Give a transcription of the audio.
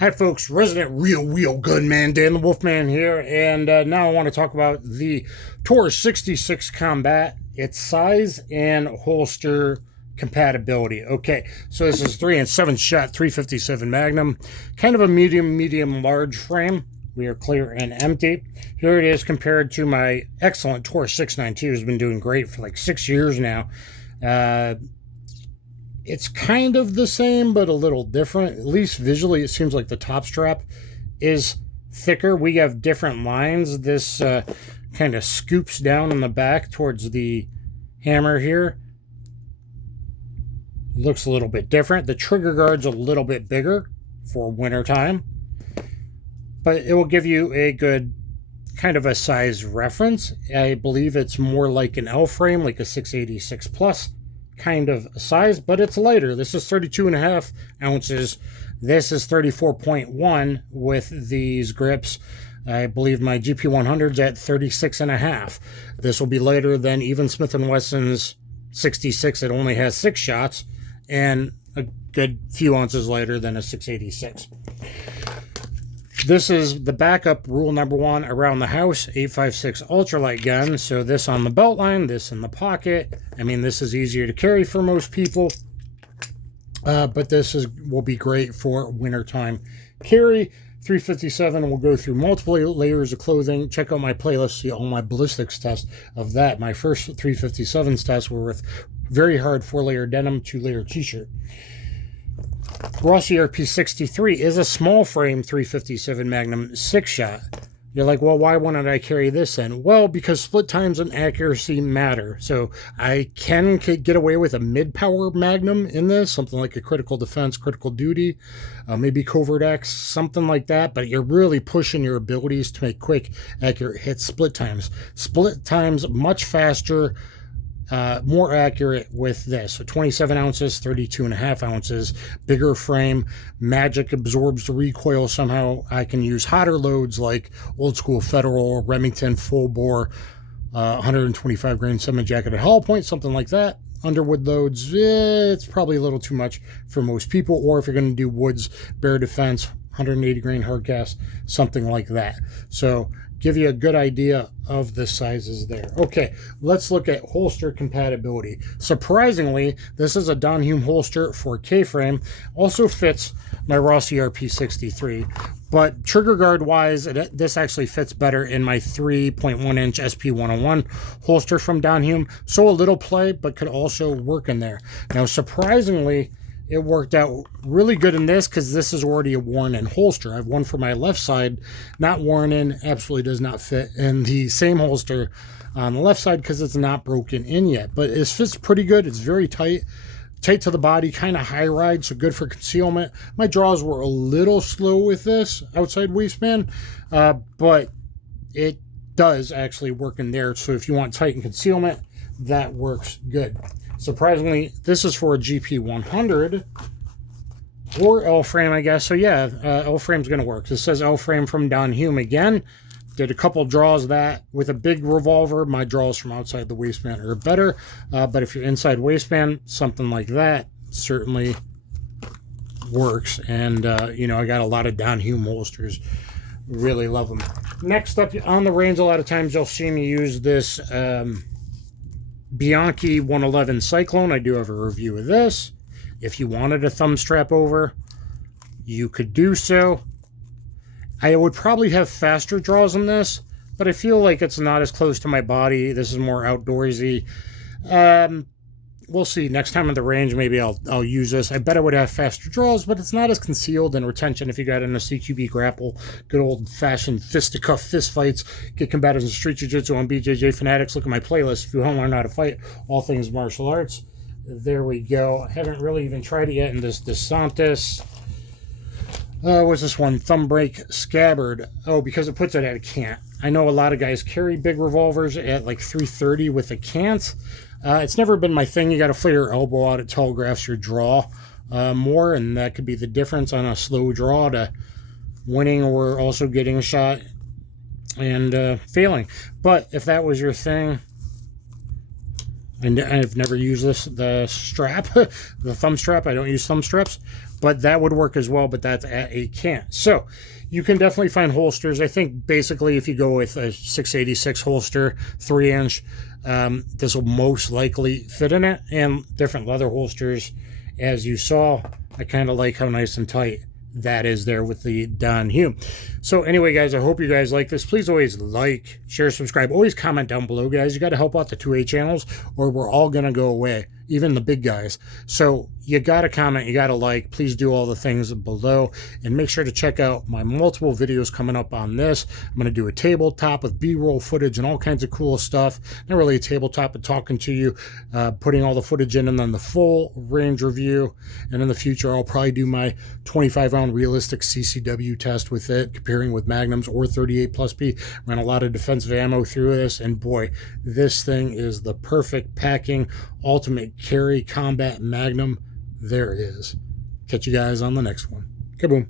Hi folks, resident real gunman Dan the Wolfman here, and now I want to talk about the TAURUS 66 Combat, its size and holster compatibility. Okay, so this is 3 and 7 shot 357 Magnum, kind of a medium large frame. We are clear and empty. Here it is compared to my excellent TAURUS 692, who's been doing great for like 6 years now. It's kind of the same, but a little different. At least visually, it seems like the top strap is thicker. We have different lines. This kind of scoops down in the back towards the hammer here. Looks a little bit different. The trigger guard's a little bit bigger for wintertime, but it will give you a good kind of a size reference. I believe it's more like an L frame, like a 686 plus kind of size, but it's lighter. This is 32.5 ounces. This is 34.1 with these grips. I believe my GP100's at 36.5. This will be lighter than even Smith & Wesson's 66. It only has 6 shots and a good few ounces lighter than a 686. This is the backup rule number 1 around the house, 8.56 ultralight gun. So this on the belt line, this in the pocket. I mean, this is easier to carry for most people, but this will be great for wintertime carry. 357 will go through multiple layers of clothing. Check out my playlist, see all my ballistics tests of that. My first 357s tests were with very hard 4-layer denim, 2-layer t-shirt. Rossi RP63 is a small frame 357 Magnum 6-shot. You're like, well, why wouldn't I carry this in? Well, because split times and accuracy matter. So I can get away with a mid-power Magnum in this, something like a critical defense, critical duty, maybe covert X, something like that. But you're really pushing your abilities to make quick, accurate hits. Split times much faster, more accurate with this. So 27 ounces, 32.5 ounces, bigger frame. Magic absorbs the recoil somehow. I can use hotter loads like old school Federal, Remington, full bore, 125 grain semi-jacketed hollow point, something like that. Underwood loads, it's probably a little too much for most people. Or if you're going to do woods, bare defense, 180 grain hard cast, something like that. So give you a good idea of the sizes there. Okay, let's look at holster compatibility. Surprisingly, this is a Donhum holster for K-frame. Also fits my Rossi RP63, but trigger guard wise, this actually fits better in my 3.1 inch SP101 holster from Donhum. So a little play, but could also work in there. Now, surprisingly, it worked out really good in this because this is already a worn-in holster. I have one for my left side, not worn in, absolutely does not fit in the same holster on the left side because it's not broken in yet. But it fits pretty good. It's very tight to the body, kind of high ride, so good for concealment. My draws were a little slow with this outside waistband, but it does actually work in there. So if you want tight and concealment, that works good. Surprisingly, this is for a GP100 or L-frame, I guess. So yeah, L-frame's going to work. This says L-frame from Donhum again. Did a couple draws of that with a big revolver. My draws from outside the waistband are better. But if you're inside waistband, something like that certainly works. And, you know, I got a lot of Donhum holsters. Really love them. Next up on the range, a lot of times you'll see me use this Bianchi 111 Cyclone. I do have a review of this. If you wanted a thumb strap over, you could do so. I would probably have faster draws on this, but I feel like it's not as close to my body. This is more outdoorsy. We'll see. Next time at the range, maybe I'll use this. I bet I would have faster draws, but it's not as concealed and retention if you got in a CQB grapple. Good old-fashioned fisticuff fist fights. Get combatants in street jiu-jitsu on BJJ Fanatics. Look at my playlist if you want to learn how to fight all things martial arts. There we go. I haven't really even tried it yet in this DeSantis. What's this one? Thumb break scabbard. Oh, because it puts it at a cant. I know a lot of guys carry big revolvers at like 330 with a cant. It's never been my thing. You got to flare your elbow out. It telegraphs your draw more, and that could be the difference on a slow draw to winning or also getting a shot and failing. But if that was your thing, and I've never used the strap, the thumb strap. I don't use thumb straps, but that would work as well, but that's at a cant. So you can definitely find holsters. I think basically if you go with a 686 holster, 3-inch, this will most likely fit in it, and different leather holsters. As you saw, I kind of like how nice and tight that is there with the Don Hume. So anyway, guys, I hope you guys like this. Please always like, share, subscribe. Always comment down below, guys. You got to help out the 2A channels or we're all going to go away, even the big guys. So you got to comment, you got to like. Please do all the things below. And make sure to check out my multiple videos coming up on this. I'm going to do a tabletop with B-roll footage and all kinds of cool stuff. Not really a tabletop, but talking to you, putting all the footage in, and then the full range review. And in the future, I'll probably do my 25-round realistic CCW test with it, comparing with magnums or 38 plus P. Ran a lot of defensive ammo through this, and boy, this thing is the perfect packing ultimate carry combat magnum there is. Catch you guys on the next one. Kaboom.